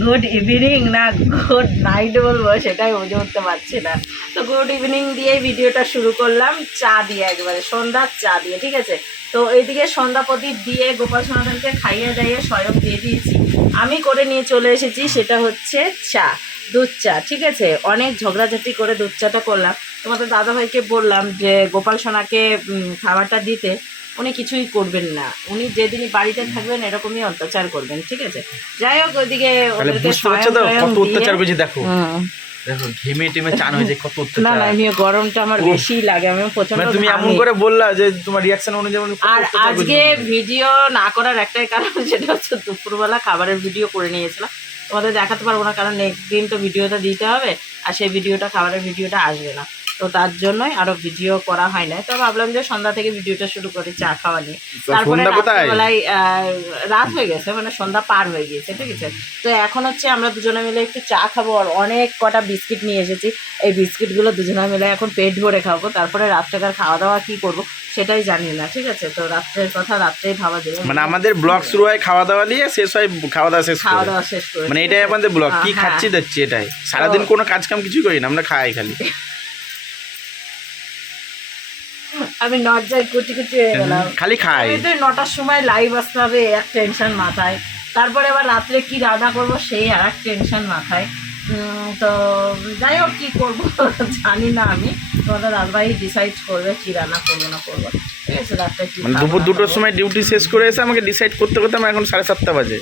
Good evening না good night বলবো সেটাই বুঝে উঠতে পারছি না। তো গুড ইভিনিং দিয়ে ভিডিওটা শুরু করলাম চা দিয়ে, একবারে সন্ধ্যার চা দিয়ে, ঠিক আছে। তো এইদিকে সন্ধ্যা প্রদীপ দিয়ে গোপাল সোনাদেরকে খাইয়ে দাইয়ে স্বয়ং দিয়ে দিয়েছি। আমি করে নিয়ে চলে এসেছি, সেটা হচ্ছে চা, দুধ চা, ঠিক আছে। অনেক ঝগড়াঝাটি করে দুধ চাটা করলাম। তোমাদের দাদাভাইকে বললাম যে গোপাল সোনাকে খাবারটা দিতে, উনি কিছুই করবেন না। উনি যেদিনই বাড়িতে থাকবেন এরকমই অত্যাচার করবেন, ঠিক আছে। যাই হোক ওইদিকে দেখো ঘেমে টেমে চান হয়ে যায়, কত অত্যাচার। না আমি গরমটা আমার বেশি লাগে, আমি প্রচন্ড। তুমি এমন করে বললা যে তোমার রিঅ্যাকশন অনুযায়ী। আর আজকে ভিডিও না করার একটাই কারণ, সেটা হচ্ছে দুপুরবেলা খাবারের ভিডিও করে নিয়েছিলাম। তোমাদের দেখাতে পারবো না, কারণ নেক্সট দিন তো ভিডিওটা দিতে হবে, আর সেই ভিডিওটা খাবারের ভিডিওটা আসবে না। তো তার জন্যই আরো ভিডিও করা হয় না। তো ভাবলাম যে সন্ধ্যা থেকে ভিডিওটা শুরু করি চা খাওয়া নিয়ে। তারপরে রাত্রেবেলায় রাত হয়ে গেছে, মানে সন্ধ্যা পার হয়ে গিয়েছে, ঠিক আছে। তো এখন হচ্ছে আমরা দুজনে মিলে একটু চা খাবো, আর অনেক কটা বিস্কিট নিয়ে এসেছি। এই বিস্কিটগুলো দুজনে মিলে এখন পেট ভরে খাবো। তারপরে রাত্রেকার খাওয়া দাওয়া কি করবো সেটাই জানি না, ঠিক আছে। তো রাত্রের কথা রাত্রেই ভাবা যাবে। মানে আমাদের ব্লগ শুরু হয় খাওয়া দাওয়া নিয়ে, শেষ হয় খাওয়া দাওয়া শেষ করে। মানে এটাই আমাদের ব্লগ, কি খাচ্ছি যাচ্ছি এটাই। সারাদিন কোনো কাজ কাম কিছুই করি না, আমরা খাই খালি। আমি নর্জায় কুটি কুটি হয়ে গেলাম, খালি খাই। 9টার সময় লাইভ আসতে হবে, এক টেনশন মাথায়। তারপরে আবার রাত্রে কি রান্না করবো সেই আর এক টেনশন মাথায়। তো যাই হোক কী করবো জানি না আমি। তোমাদের দাদাভাই ডিসাইড করবে কি রান্না করবো না করবো, ঠিক আছে। রাত্রে কি দুপুর 2টোর সময় ডিউটি শেষ করে এসে আমাকে ডিসাইড করতে করতে আমার এখন 7:30 বাজে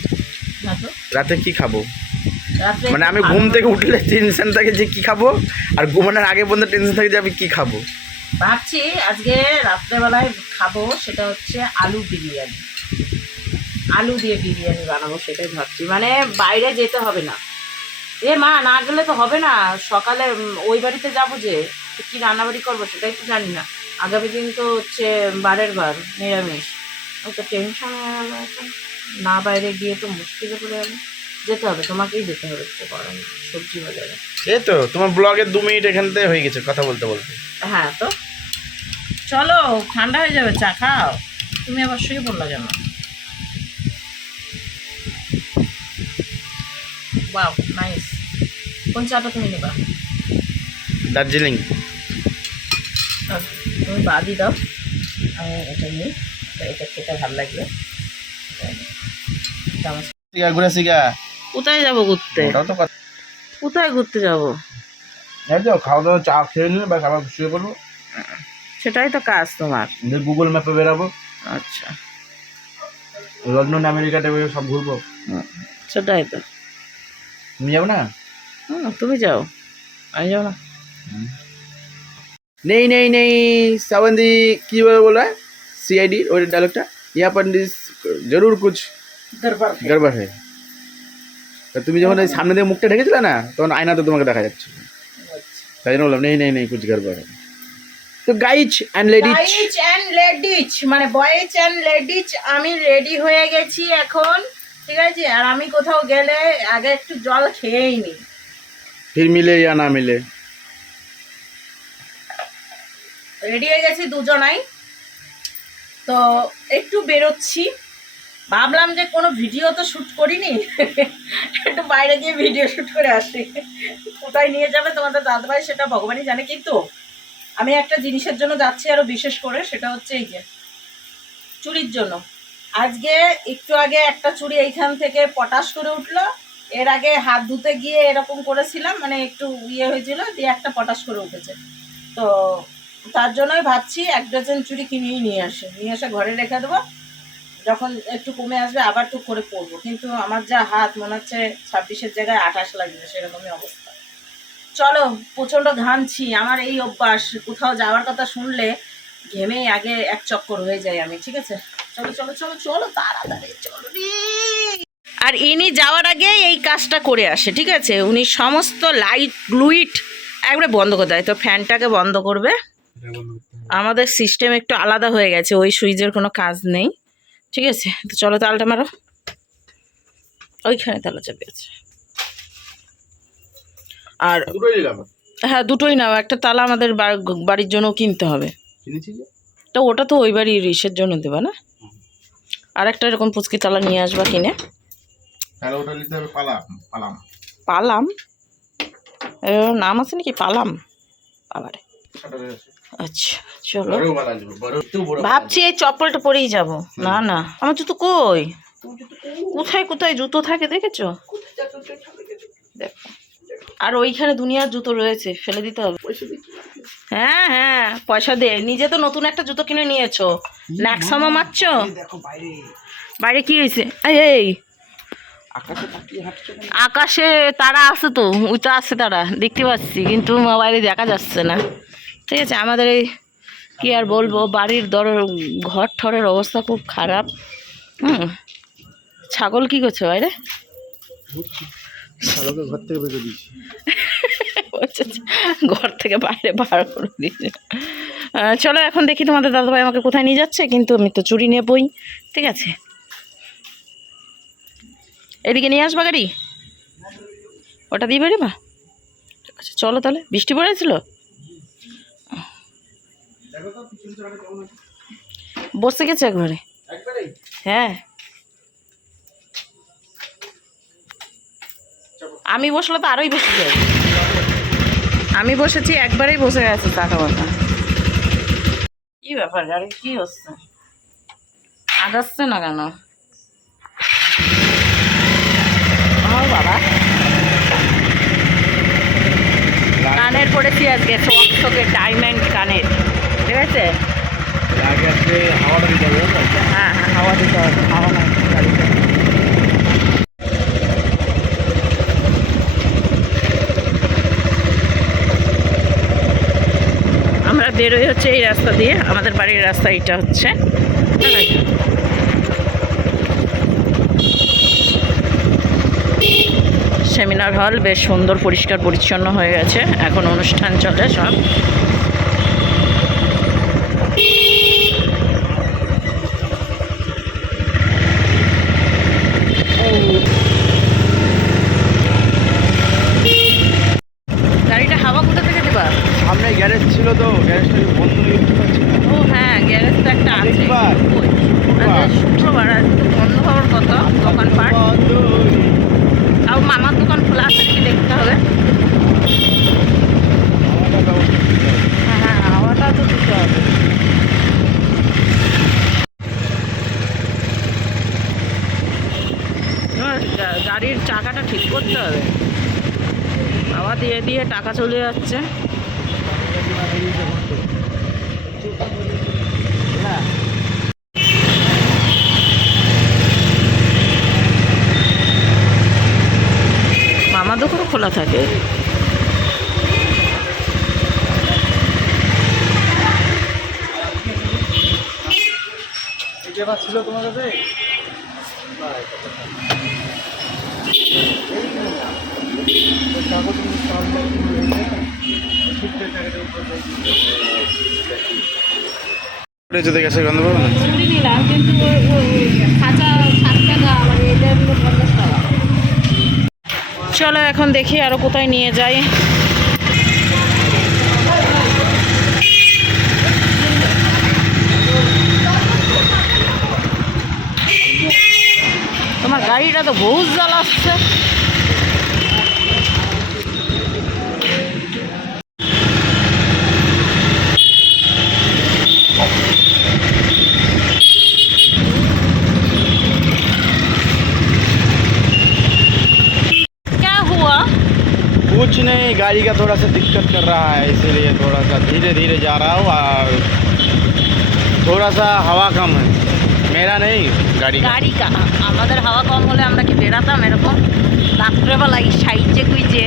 রাতে কি খাবো। মানে আমি ঘুম থেকে উঠলে টেনশন থাকে যে কি খাবো, আর ঘুমানোর আগে পর্যন্ত টেনশন থাকে যে আমি কি খাবো। ভাবছি আজকে রাত্রেবেলায় খাবো, সেটা হচ্ছে আলু বিরিয়ানি, আলু দিয়ে বিরিয়ানি বানাবো সেটাই ভাবছি। মানে বাইরে যেতে হবে না, এ মা না গেলে তো হবে না। সকালে ওই বাড়িতে যাবো, যে কী রান্নাবাড়ি করবো সেটাই তো জানি না। আগামী দিন তো হচ্ছে বারের বার নিরামিষ, ওই তো টেনশন হয়ে গেল এখন। না বাইরে গিয়ে তো মুশকিলে পড়ে যাবে, যেতে হবে, তোমাকেই যেতে হবে একটু করার সবজি বাজারে। এই তো তোমার ব্লগের 2 মিনিট এখান থেকে হয়ে গেছে কথা বলতে বলতে। হ্যাঁ তো চলো, ঠান্ডা হয়ে যাবে, চা খাও। তুমি আবার শুয়ে পড়লো কেন? Wow nice. কোন চাটা তুমি নেবা? দার্জিলিং। তুমি বাদই দাও, আমি এটা নিই, এটা খেতে ভালো লাগবে। ঘুরে শিখা কোথায় যাবো ঘুরতে? কোথায় ঘুরতে যাবো? খাওয়া দাওয়া চা খেয়ে নিলে বা আবার শুয়ে পড়বো, সেটাই তো কাজ তোমার। গুগল ম্যাপে বেরাবো। আচ্ছা লন্ডন আমেরিকা সব ঘুরবো, সেটাই তো। তুমি যাবো না? তুমি যাও, আমি যাও না। नहीं नहीं नहीं सावंती की बोल रहा है सीआईडी और डायलॉगटा यहाँ पर जरूर कुछ गड़बड़ है। तो তুমি যখন এই সামনে দিয়ে মুখটা ঢেকেছিলে না, তখন আয়নাতে তোমাকে দেখা যাচ্ছে, তাই জন্য বললাম নেই নেই নেই कुछ गड़बड़ है। তো গাইজ অ্যান্ড লেডিজ, মানে বয়েজ অ্যান্ড লেডিজ, আমি রেডি হয়ে গেছি এখন, ঠিক আছে। আর আমি কোথাও গেলে আগে একটু জল খেয়েই নি, फिर मिले या ना मिले। রেডি হয়ে গেছি দুজনাই। তো একটু বেরোচ্ছি, ভাবলাম যে কোনো ভিডিও তো শ্যুট করিনি, একটু বাইরে গিয়ে ভিডিও শ্যুট করে আসি। কোথায় নিয়ে যাবে তোমাদের দাদাভাই সেটা ভগবানই জানে, কিন্তু আমি একটা জিনিসের জন্য যাচ্ছি আরও বিশেষ করে, সেটা হচ্ছে এই যে চুড়ির জন্য। আজকে একটু আগে একটা চুড়ি এইখান থেকে পটাশ করে উঠলো, এর আগে হাত ধুতে গিয়ে এরকম করেছিলাম, মানে একটু ইয়ে হয়েছিল, দিয়ে একটা পটাশ করে উঠেছে। তো তার জন্যই ভাবছি 1 ডজন চুড়ি কিনেই নিয়ে এসে ঘরে রেখে দেবো, যখন একটু কমে আসবে আবার তো করে পরবো। কিন্তু আমার যা হাত, মনে হচ্ছে 26-এর জায়গায় 28 লাগবে, সেরকমই অবস্থা। চলো, প্রচণ্ড ঘামছি, আমার এই অভ্যাস, কোথাও যাওয়ার কথা শুনলে ঘেমেই আগে এক চক্কর হয়ে যায় আমি, ঠিক আছে। চলো চলো চলো চলো তাড়াতাড়ি চলো। আর ইনি যাওয়ার আগে এই কাজটা করে আসে, ঠিক আছে। উনি সমস্ত লাইট লুইট একবারে বন্ধ করে দেয়। তো ফ্যানটাকে বন্ধ করবে, আমাদের সিস্টেম একটু আলাদা হয়ে গেছে, ওই সুইচের কোনো কাজ নেই, ঠিক আছে। তো চলো তালটা মারো, ওইখানে তালা চাপে আছে। আর হ্যাঁ দুটোই নাও, একটা তালা আমাদের বাড়ির জন্য কিনতে হবে। তো ওটা তো ওই বাড়ির ইসের জন্য দেবা না, আর একটা এরকম পুচকি তালা নিয়ে আসবা কিনে, তাহলে ওটা নিতে হবে পালাম পালাম। পালাম, এর নাম আছে নাকি পালাম? বাবারে, আচ্ছা চলো। ভাবছি এই চপ্পলটা পরেই যাব। না না, আমার জুতো কই? কোথায় কোথায় জুতো থাকে দেখেছো? দেখো, আর ওইখানে দুনিয়ার জুতো রয়েছে, ফেলে দিতে হবে। হ্যাঁ হ্যাঁ, পয়সা দে। নিজে তো নতুন একটা জুতো কিনে নিয়েছো, ন্যাকসামা মারছো। বাইরে কি হয়েছে? এই আকাশে তারা আছে তো, ওই তো আছে তারা, দেখতে পাচ্ছি, কিন্তু মোবাইলে দেখা যাচ্ছে না। ঠিক আছে, আমাদের এই কি আর বলবো, বাড়ির ঘর ঠরের অবস্থা খুব খারাপ। ছাগল কি করছে বাইরে? ঘর থেকে বেরো দিচ্ছি। ঘর থেকে বাইরে বার করে দিয়েছে। চলো এখন দেখি তোমাদের দাদাভাই আমাকে কোথায় নিয়ে যাচ্ছে, কিন্তু আমি তো চুরি নেবই। ঠিক আছে, এদিকে নিয়ে আসবা গাড়ি, ওটা দিয়ে বেরোবা। ঠিক আছে চলো তাহলে। বৃষ্টি পড়েছিল? বসে গেছে একবারে? হ্যাঁ, আমি বসলে তো আরোই বেশি যায়। আমি বসেছি একবারেই বসে গেছে টাকা মাথা। কি ব্যাপার, গাড়ি কি হচ্ছে? আগাচ্ছে না কেন? বাবা, কানের পড়েছি আজকে, চকচকে ডায়মন্ড কানের। ঠিক আছে, হাওয়াটা দিতে হবে। হ্যাঁ হ্যাঁ, হাওয়া দিতে হবে, হাওয়া নাই গাড়িতে। আমরা বেরোই হচ্ছে এই রাস্তা দিয়ে, আমাদের বাড়ির রাস্তা এইটা হচ্ছে। সেমিনার হল বেশ সুন্দর পরিষ্কার পরিচ্ছন্ন হয়ে গেছে, এখন অনুষ্ঠান চলে সব। গাড়িটা হাওয়া কোথা থেকে দেবা? সামনে গ্যারেজ ছিল তো, গ্যারেজটা বন্ধ করতে পারছি না। ও হ্যাঁ, গ্যারেজ তো একটা আছে। শুক্রবার আজ বন্ধ হওয়ার কথা দোকানপাট। আর মামার দোকান খোলা আছে নাকি দেখতে হবে। হ্যাঁ হ্যাঁ, হাওয়াটা তো দিতে হবে। গাড়ির চাকাটা ঠিক করতে হবে, হাওয়া দিয়ে দিয়ে টাকা চলে যাচ্ছে। মামার দোকানও খোলা থাকে। ছিল তোমার কাছে? যেতে গেছে গন্ধ পাবো না। নিলাম, কিন্তু খাঁচা 60 টাকা, আবার এটা 50 টাকা। চলো এখন দেখি আরো কোথায় নিয়ে যাই। তোমার গাড়িটা তো বহুত জ্বালাচ্ছে। कुछ नहीं, गाड़ी का थोड़ा सा दिक्कत कर रहा है, इसीलिए थोड़ा सा धीरे धीरे जा रहा हूँ और थोड़ा सा हवा कम है। मेरा नहीं, गाड़ी का। আমাদের হাওয়া কম হলে আমরা কি বেরাতাম এরকম রাত্রেবেলায় সাইজে কুইজে?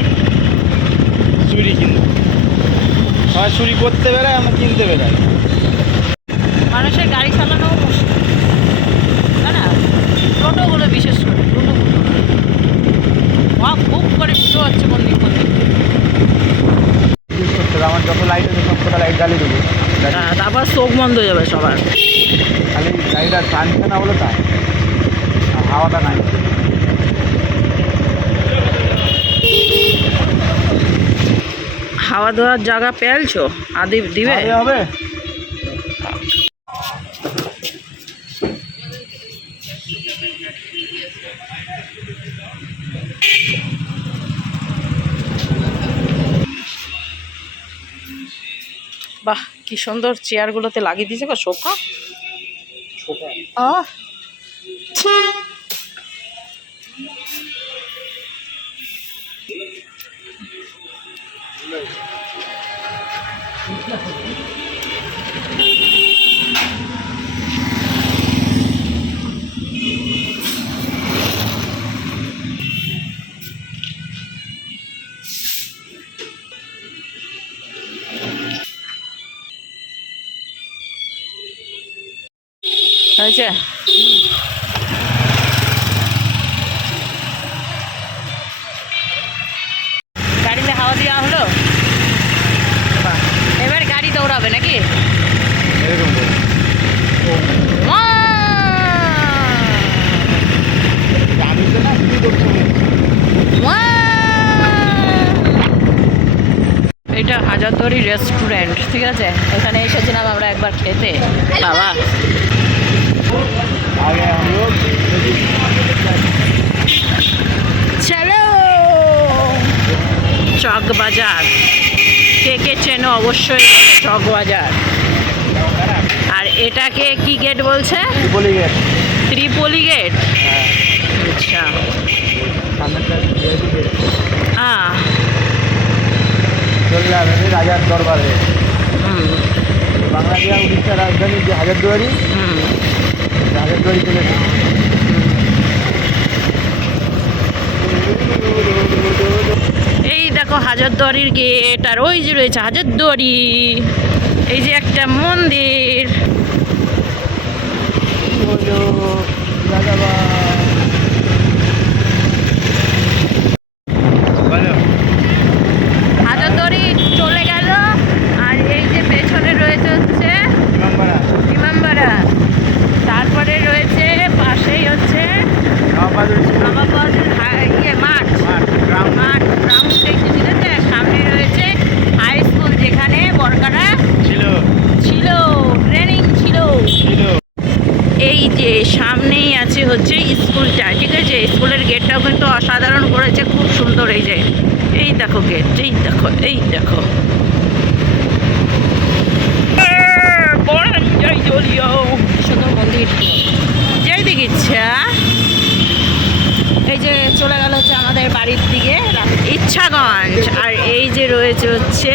চুরি কিনতে হয়, চুরি করতে বেরোয়, আমরা কিনতে বেরোয়। মানুষের গাড়ি চালানো মুশকিল, তাই না? টোটোগুলো বিশেষ করে, টোটোগুলো খুব করে বুঝতে পারছে কোন দিক কোন দিক। আমার যত লাইট আছে সব কটা লাইট জ্বালিয়ে দেবো, তারপর চোখ বন্ধ হয়ে যাবে সবার। খালি গাড়িটা টানছে না বলে তাই, হাওয়াটা নাই। হাওয়া দেওয়ার জায়গা পেলছো? আদি দিবে হবে। কি সুন্দর চেয়ারগুলোতে লাগিয়ে দিয়েছে গো সোফা। আহ হয়েছে। গাড়িতে হাওয়া দেওয়া হলো, এবার গাড়ি দৌড়াবে নাকি? এটা হাজারদুয়ারি রেস্টুরেন্ট, ঠিক আছে? এখানে এসেছিলাম আমরা একবার খেতে। বাবা চলো চক বাজার, কে কে চেনো অবশ্যই চক বাজার। আর এটাকে কি গেট বলছে? ত্রিপলি গেট। আচ্ছা রাজার দরবারে বাংলাদেশ উড়িষ্যার রাজধানী যে হাজারদুয়ারি, হাজারদুয়ারি চলে এই দেখো হাজারদুয়ারির গেট, আর ওই যে রয়েছে হাজারদুয়ারি। এই যে একটা মন্দির, হাজারদুয়ারি চলে গেল। আর এই যে পেছনে রয়েছে হচ্ছে ইমামবাড়া, তারপরে রয়েছে পাশেই হচ্ছে মাঠ গ্রাউন্ড দেখছি, ঠিক আছে? সামনে রয়েছে হাই স্কুল, যেখানে বরকারা ছিল, ট্রেনিং ছিল। এই যে সামনেই আছে হচ্ছে স্কুলটা, ঠিক আছে? স্কুলের গেটটাও কিন্তু অসাধারণ করেছে, খুব সুন্দর। এই দেখো গেট, এই দেখো সুন্দর মন্দির, যাই দেখি ইচ্ছা। এই যে চলে গেল হচ্ছে আমাদের বাড়ির দিকে ইচ্ছাগঞ্জ। আর এই যে রয়েছে হচ্ছে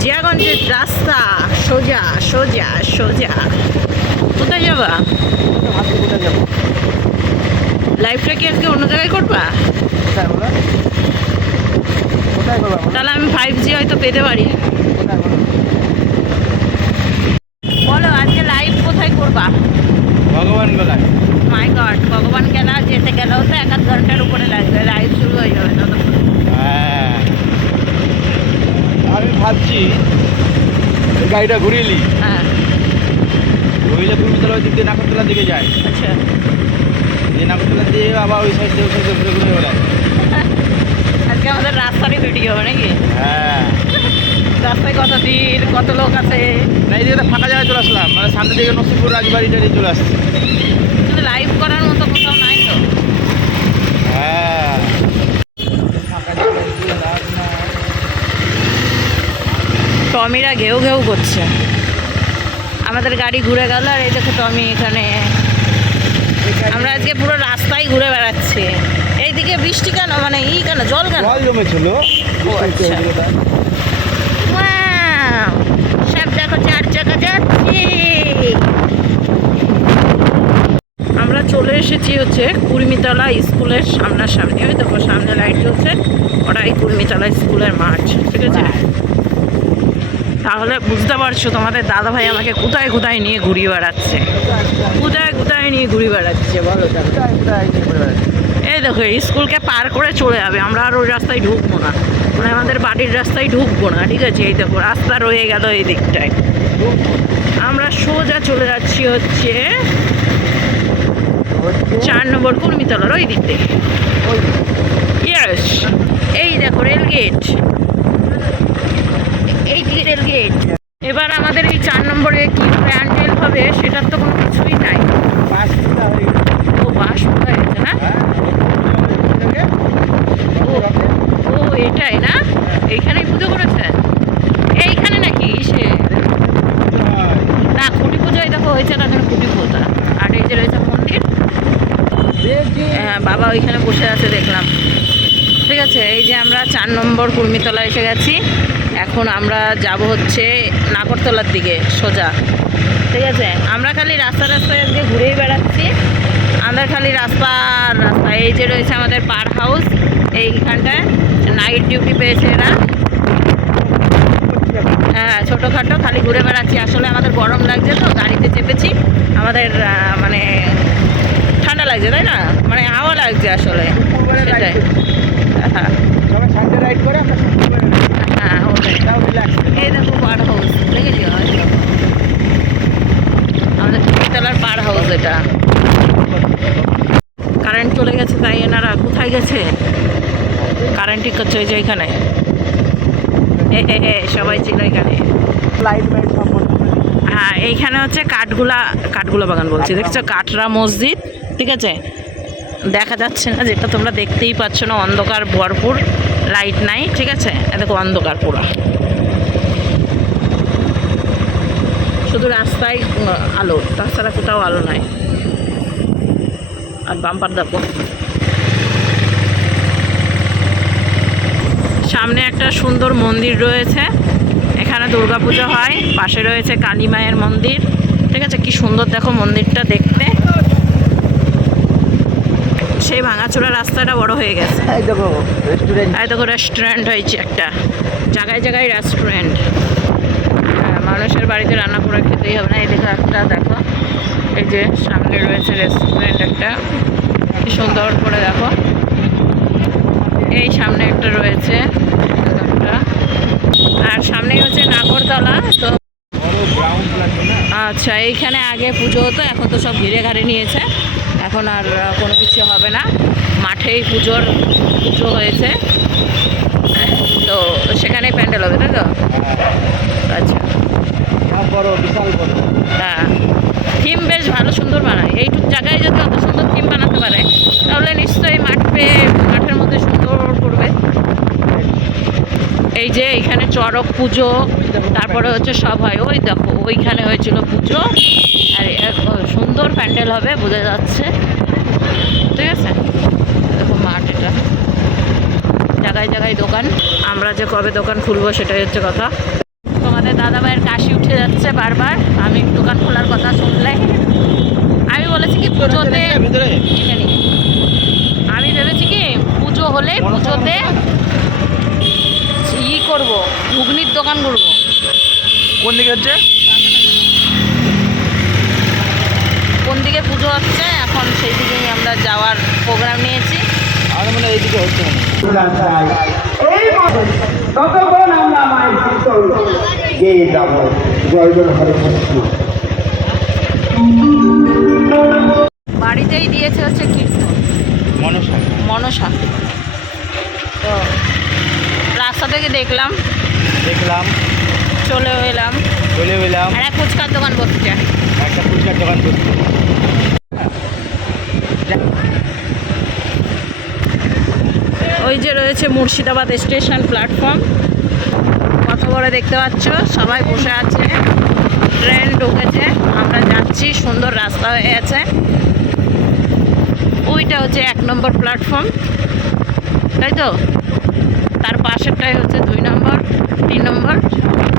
জিয়াগঞ্জের রাস্তা, সোজা সোজা সোজা। কোথায় যাবা? লাইফটা কি আজকে অন্য জায়গায় করবা? তাহলে আমি 5G হয়তো পেতে পারি। বলো আজকে লাইভ কোথায় করবা? ভগবান গলায়। মাই গড, ভগবান গেলা যেতে গেলেও তো 1-1 ঘন্টার উপরে লাগবে, লাইভ শুরু হয়ে যাবে ততক্ষণ। হ্যাঁ, আমি ভাবছি গাড়িটা ঘুরিয়ে নি। হ্যাঁ, ঘুরিয়ে ভূমিতলার দিক দিয়ে নাগরতলার দিকে যায়। আচ্ছা, এই নাগরতলা দিয়ে আবার ওই সাইড দিয়ে ঘুরে ঘুরে বেড়ায়। আজকে আমাদের রাস্তারই ভিডিও নাকি? হ্যাঁ, রাস্তায় কত ভিড়, কত লোক আছে। না এই দিকে ফাঁকা জায়গায় চলে আসলাম, মানে সামনে দিকে নসিমপুর রাজবাড়িটা চলে আসছে। কিন্তু লাইভ করার মতো কোথাও নাই তো। হ্যাঁ, টমিরা ঘেউ ঘেউ করছে। আমাদের গাড়ি ঘুরে গেল, আর এই দেখো টমি এখানে। আমরা আজকে পুরো রাস্তায় ঘুরে বেড়াচ্ছি। এইদিকে বৃষ্টি কেন, মানে কেন, জল কেন? জল জমেছিল। ও আচ্ছা, সব দেখো 4 চাকা যাচ্ছে। আমরা চলে এসেছি হচ্ছে কুর্মিতলা স্কুলের সামনাসামনি। ওই দেখো সামনে লাইট জ্বলছে, ওটাই কুর্মিতলা স্কুলের মাঠ, ঠিক আছে? তাহলে বুঝতে পারছো তোমাদের দাদা ভাই আমাকে কোথায় কোথায় নিয়ে ঘুরিয়ে বেড়াচ্ছে, কোথায় নিয়ে ঘুরিয়ে বেড়াচ্ছে বলো। এই দেখো স্কুলকে পার করে চলে যাবে, আমরা আর ওই রাস্তায় ঢুকবো না, মানে আমাদের বাড়ির রাস্তায় ঢুকবো না, ঠিক আছে? এই দেখো রাস্তা রয়ে গেল এই দিকটায়, আমরা সোজা চলে যাচ্ছি হচ্ছে 4 নম্বর কুর্মিতলার ওই দিক থেকে। ইয়েস, এই দেখো রেল গেট, এই দিকে রেল গেট। এবার আমাদের এই 4 নম্বরে কি প্যান্ডেল হবে সেটার তো কোনো কিছুই নাই। ও বাস হয়ে গেছে না? ও এটাই না, এইখানেই পুজো করেছে? এইখানে নাকি সে হয়েছে না এখানে কুটি পোতা। আর এই যে রয়েছে মন্দির, হ্যাঁ বাবা ওইখানে বসে আছে দেখলাম। ঠিক আছে, এই যে আমরা 4 নম্বর কুর্মিতলা এসে গেছি। এখন আমরা যাব হচ্ছে নাগরতলার দিকে সোজা। ঠিক আছে, আমরা খালি রাস্তায় আজকে ঘুরেই বেড়াচ্ছি, আমাদের খালি রাস্তা আর রাস্তা। এই যে রয়েছে আমাদের পার হাউস, এইখানটায় নাইট ডিউটি পেয়েছে এরা। হ্যাঁ ছোটোখাটো খালি ঘুরে বেড়াচ্ছি। আসলে আমাদের গরম লাগছে তো গাড়িতে চেপেছি, আমাদের মানে ঠান্ডা লাগছে তাই না, মানে হাওয়া লাগছে আসলে সেটাই। হ্যাঁ হ্যাঁ ওটাই। এই দেখো পার হাউস দেখেছি, আমাদের কুর্মিতলার পার হাউস এটা। কারেন্ট চলে গেছে তাই এনারা কোথায় গেছে, কারেন্ট ঠিক করছে ওই যে এখানে। সবাই ছিল এখানে। হ্যাঁ এইখানে হচ্ছে কাঠগুলা বাগান বলছি, দেখছো কাঠরা মসজিদ। ঠিক আছে, দেখা যাচ্ছে না যেটা তোমরা দেখতেই পাচ্ছ না, অন্ধকার ভরপুর, লাইট নাই। ঠিক আছে, দেখো অন্ধকার পুরো, শুধু রাস্তায় আলো, তাছাড়া কোথাও আলো নাই। আর বাম্পার দেখো, সামনে একটা সুন্দর মন্দির রয়েছে, এখানে দুর্গাপুজো হয়। পাশে রয়েছে কালী মায়ের মন্দির। ঠিক আছে, কি সুন্দর দেখো মন্দিরটা দেখতে। সেই ভাঙাচোরা রাস্তাটা বড় হয়ে গেছে। এই দেখো রেস্টুরেন্ট হয়েছে একটা, জায়গায় জায়গায় রেস্টুরেন্ট। হ্যাঁ, মানুষের বাড়িতে রান্না করে খেতেই হবে না। এই দেখো একটা, দেখো এই যে সামনে রয়েছে রেস্টুরেন্ট একটা, কি সুন্দর করে দেখো। এই সামনে একটা রয়েছে একটা, আর সামনেই হচ্ছে নাগরতলা। তো আচ্ছা, এইখানে আগে পুজো হতো, এখন তো সব ঘিরে ঘাড়ে নিয়েছে, এখন আর কোনো কিছু হবে না, মাঠেই পুজো হয়েছে। তো সেখানেই প্যান্ডেল হবে তাই তো? আচ্ছা হ্যাঁ, থিম বেশ ভালো সুন্দর বানায়। এইটুক জায়গায় যদি অত সুন্দর থিম বানাতে পারে তাহলে নিশ্চয়ই মাঠের মধ্যে সুন্দর করবে। এই যে এইখানে চড়ক পুজো, তারপরে হচ্ছে সব হয়। ওই দেখো ওইখানে হয়েছিল পুজো, আর সুন্দর প্যান্ডেল হবে বোঝা যাচ্ছে। ঠিক আছে, দেখো মাঠ, এটা জায়গায় জায়গায় দোকান। আমরা যে কবে দোকান খুলবো সেটাই হচ্ছে কথা। তোমাদের দাদাভাইয়ের কাশি উঠে যাচ্ছে বারবার, আমি দোকান খোলার কথা শুনলে। আমি বলেছি কি পুজোতে, আমি ভেবেছি কি পুজো হলে পুজোতে করবো, ঘুগনির দোকান করবো। কোন দিকে হচ্ছে, কোন দিকে পুজো হচ্ছে এখন সেই দিকেই আমরা যাওয়ার প্রোগ্রাম নিয়েছি। আমার মনে হয় এইদিকে হচ্ছে ততক্ষণ আমরা মায়ের কীর্তন গেয়ে যাব। জয় জয় হরে কৃষ্ণ। বাড়িতেই দিয়েছে হচ্ছে কীর্তন মনসা। তো রাস্তা থেকে দেখলাম চলে এলাম। আর এক ফুচকার দোকান বসছে, ওই যে রয়েছে মুর্শিদাবাদ স্টেশন প্ল্যাটফর্ম, কত বড় দেখতে পাচ্ছ, সবাই বসে আছে, ট্রেন ঢুকেছে, আমরা যাচ্ছি, সুন্দর রাস্তা হয়ে আছে। ওইটা হচ্ছে 1 নম্বর প্ল্যাটফর্ম তাই তো, তার পাশেরটাই হচ্ছে 2 নম্বর 3 নম্বর,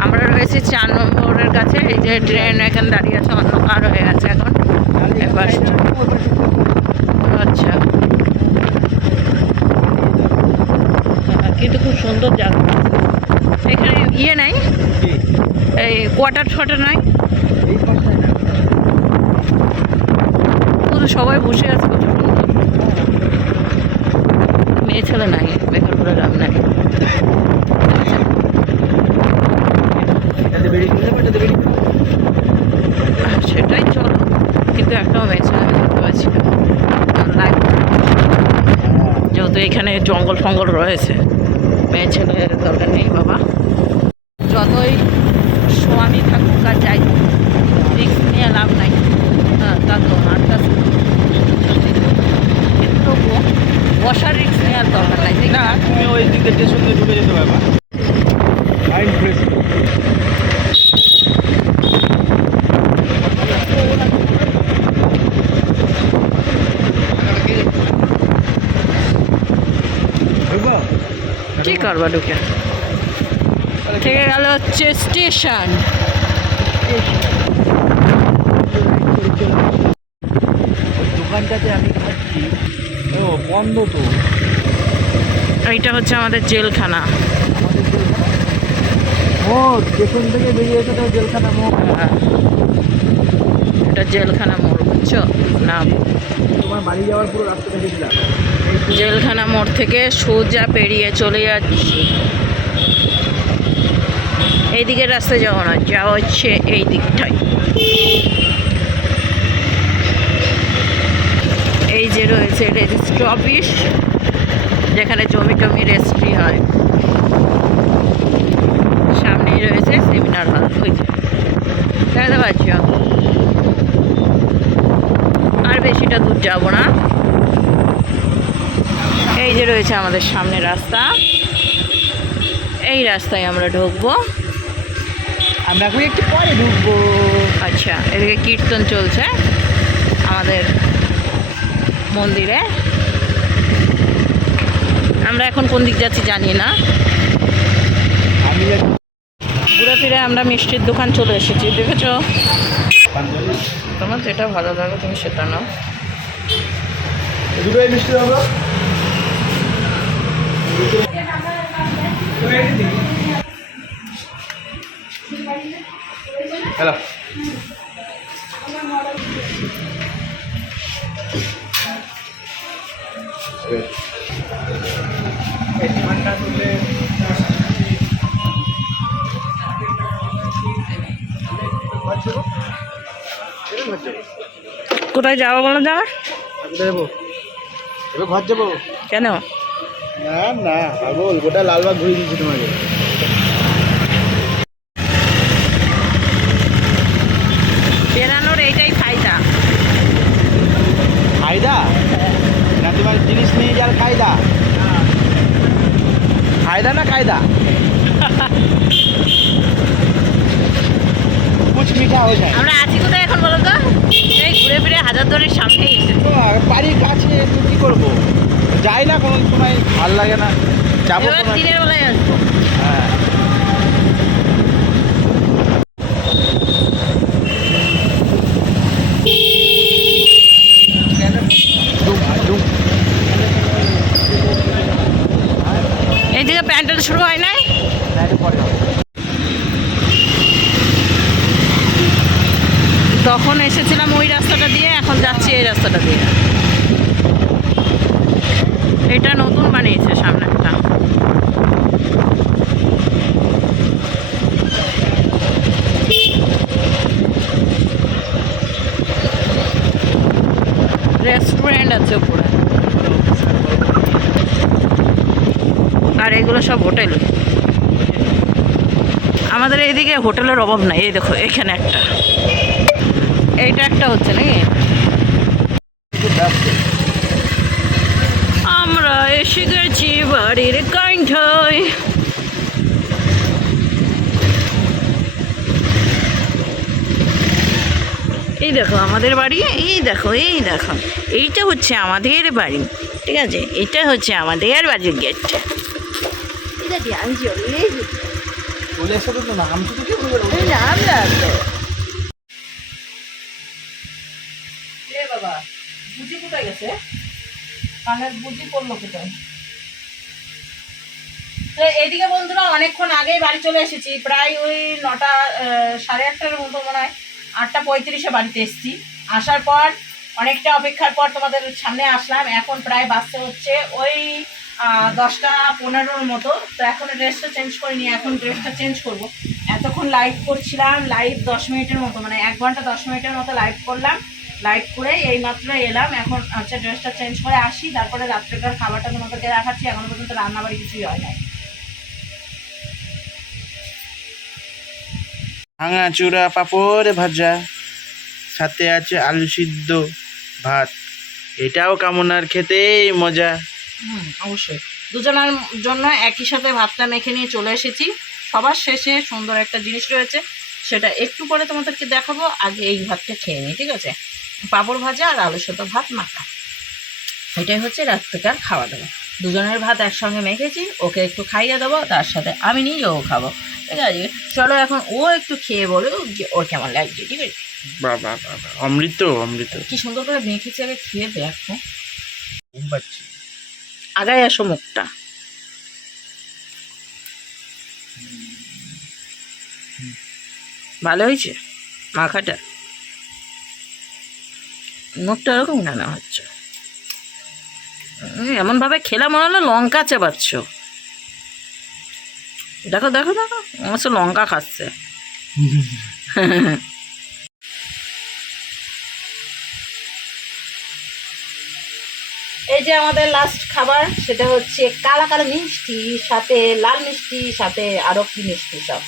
আমরা রয়েছি 4 নম্বরের কাছে। এই যে ট্রেন এখানে দাঁড়িয়ে আছে, অন্ধকার হয়ে গেছে এখন। আচ্ছা, কিন্তু খুব সুন্দর জায়গা, এখানে ইয়ে নাই, এই কোয়ার্টার নাই, সবাই বসে আছে, কত সুন্দর। মেয়ে ছেলে নাই, বেকার করে লাভ নাই। সেটাই চলো, কিন্তু একটাও মেয়ে ছেলে দেখতে পাচ্ছি না, যেহেতু এখানে জঙ্গল ফঙ্গল রয়েছে, মেয়ে ছেলের দরকার নেই বাবা। যতই স্বামী থাকুক আর যাই হোক, রিস্ক নিয়ে লাভ নাই। হ্যাঁ তা তো আমার কাছে, কিন্তু তবুও বসার রিস্ক নেওয়ার দরকার নাই। না, তুমি ওই দিকে স্টেশন দিয়ে ঢুকে যেতে পারবা, মাইন্ড ফ্রেশ। পারবা ঢুকে। থেকে গেল হচ্ছে স্টেশন। দোকানটাতে আমি খাচ্ছি, ও বন্ধ তো। এইটা হচ্ছে আমাদের জেলখানা। ও স্টেশন থেকে বেরিয়েছে তো জেলখানা মোড়। এটা জেলখানা মোড়, বুঝছো না? তোমার বাড়ি যাওয়ার পুরো রাস্তা দেখেছিলাম। জেলখানা মোড় থেকে সোজা পেরিয়ে চলে যাচ্ছি। এইদিকে রাস্তায় যাওয়া না, যাওয়া হচ্ছে এই দিকটায়। এই যে রয়েছে রেজিস্ট্রি অফিস, যেখানে জমি টমি রেজিস্ট্রি হয়। সামনেই রয়েছে সেমিনার হল, ওই যে দেখতে পাচ্ছ। আর বেশিটা দূর যাব না। এই যে রয়েছে আমাদের সামনে রাস্তা, এই রাস্তায় আমরা ঢুকবো। আমরা এখন একটু পরে ঢুকবো। আচ্ছা, এদিকে কীর্তন চলছে আমাদের মন্দিরে। আমরা এখন কোন দিক যাচ্ছি জানি না। আমি ঘুরে ফিরে আমরা মিষ্টির দোকান চলে এসেছি, দেখেছো? তোমার যেটা ভালো লাগে তুমি সেটা নাও। দুটোই মিষ্টি দেবো। হ্যালো, কোথায় যাবো বলো যাওয়া? যাবো এবার ঘর যাবো। কেন? না না পাগল, গোটা লালবাগ ঘুরে দিয়েছি তোমাকে। বেরানোর এইটাই ফায়দা। ফায়দা না তোমার জিনিস নিয়ে যাওয়ার ফায়দা? ফায়দা না কায়দা? কুছ মিঠা হয়ে যায়। আমরা আছি কোথায় এখন বলো তো? এই ঘুরে ফিরে হাজারদুয়ারির সামনেই এসেছি। বাড়ির কাছে তো কি করবো, যাই না কোনো সময়, ভাল লাগে না, যাবো এবার কোনো দিনের বেলায় আসবো। হ্যাঁ। এইদিকে প্যান্ডেল শুরু হয় নাই? তখন এসেছিলাম ওই রাস্তাটা দিয়ে, এখন যাচ্ছি এই রাস্তাটা দিয়ে। এটা নতুন বানিয়েছে সামনে একটা। রেস্টুরেন্ট আছে উপরে, আর এগুলো সব হোটেল। আমাদের এইদিকে হোটেলের অভাব নাই। এই দেখো এখানে একটা, এইটা একটা হচ্ছে নাকি। আমরা এসে গেছি বাড়ির কান্ঠায়। এই দেখো আমাদের বাড়ি, এই দেখো এই দেখো, এইটা হচ্ছে আমাদের বাড়ি, ঠিক আছে? এটা হচ্ছে আমাদের বাড়ির গেট। ঠিক আছে, আমি চলে এসে তো নাম শুধু কি বাবা বুঝি কোথায় গেছে? কানের বুঝি পড়লো কোথায়? তো এদিকে বন্ধুরা অনেকক্ষণ আগেই বাড়ি চলে এসেছি, প্রায় ওই 9টা 8:30টার মতো মনে হয়, 8:35-এ বাড়িতে এসেছি। আসার পর অনেকটা অপেক্ষার পর তোমাদের সামনে আসলাম। এখন প্রায় বাজতে হচ্ছে ওই 10টা 15-র মতো। তো এখন ড্রেসটা চেঞ্জ করিনি, এখন ড্রেসটা চেঞ্জ করব। এতক্ষণ লাইভ করছিলাম, লাইভ 10 মিনিটের মতো, মানে 1 ঘন্টা 10 মিনিটের মতো লাইভ করলাম। লাইভ করে এইমাত্র এলাম। এখন হচ্ছে ড্রেসটা চেঞ্জ করে আসি, তারপরে রাত্রেকার খাবারটা তোমাদেরকে দেখাচ্ছি। এখনো পর্যন্ত রান্নাবাড়ি কিছুই হয় নাই। ভাঙা চূড়া পাঁপড় ভাজা, সাথে আছে আলু সিদ্ধ ভাত, এটাও কামনার খেতেই মজা। অবশ্যই দুজনের জন্য একই সাথে ভাতটা মেখে নিয়ে চলে এসেছি। সবার শেষে সুন্দর একটা জিনিস রয়েছে, সেটা একটু পরে তোমাদেরকে দেখাবো। আগে এই ভাতটা খেয়ে নিই, ঠিক আছে? পাঁপড় ভাজা আর আলু সিদ্ধ ভাত মাখা, এটাই হচ্ছে রাত্রিকার খাওয়া দাওয়া। দুজনের ভাত একসঙ্গে মেখেছি, ওকে একটু খাইয়ে দেবো, তার সাথে আমি নিজেও খাবো। ঠিক আছে, চলো এখন ও একটু খেয়ে বলো যে ওর কেমন লাগছে। ঠিক আছে, বাবা বাবা, অমৃত অমৃত। কি সুন্দর করে মেখেছি, আগে খেয়ে দেখো। ঘুম পাচ্ছি। আগায় আসো মুখটা। ভালো হয়েছে মাখাটা? মুখটা এরকম কেন হচ্ছে? এমনভাবে খেলা মনে হলো লঙ্কা চেবাচ্ছ। দেখো দেখো দেখো, আমার তো লঙ্কা খাচ্ছে। এই যে আমাদের লাস্ট খাবার, সেটা হচ্ছে কালা কালো মিষ্টি, সাথে লাল মিষ্টি, সাথে আরও কি মিষ্টি সব।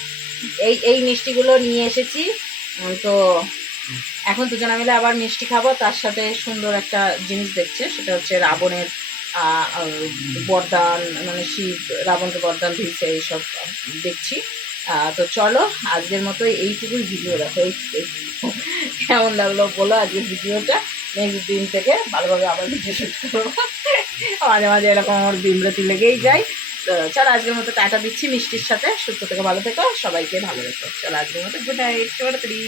এই মিষ্টিগুলো নিয়ে এসেছি। তো এখন দুজনে মিলে আবার মিষ্টি খাবো, তার সাথে সুন্দর একটা জিনিস দেখছে, সেটা হচ্ছে রাবণের বরদান, মানে শিব রাবণকে বরদান দিয়েছে, এইসব দেখছি। তো চলো আজকের মতো এইটুকুই ভিডিও দেখো। কেমন লাগলো বলো আজকের ভিডিওটা। নেক্সট দিন থেকে ভালোভাবে আবার ভিডিও শ্যুট করবো। মাঝে মাঝে এরকম আমার বিমরতি লেগেই যায়। তো চলো আজকের মতো টাটা দিচ্ছি মিষ্টির সাথে। সুস্থ থেকে ভালো থেকো, সবাইকে ভালো রেখো। চলো আজকের মতো গুড নাইট, শুভরাত্রি।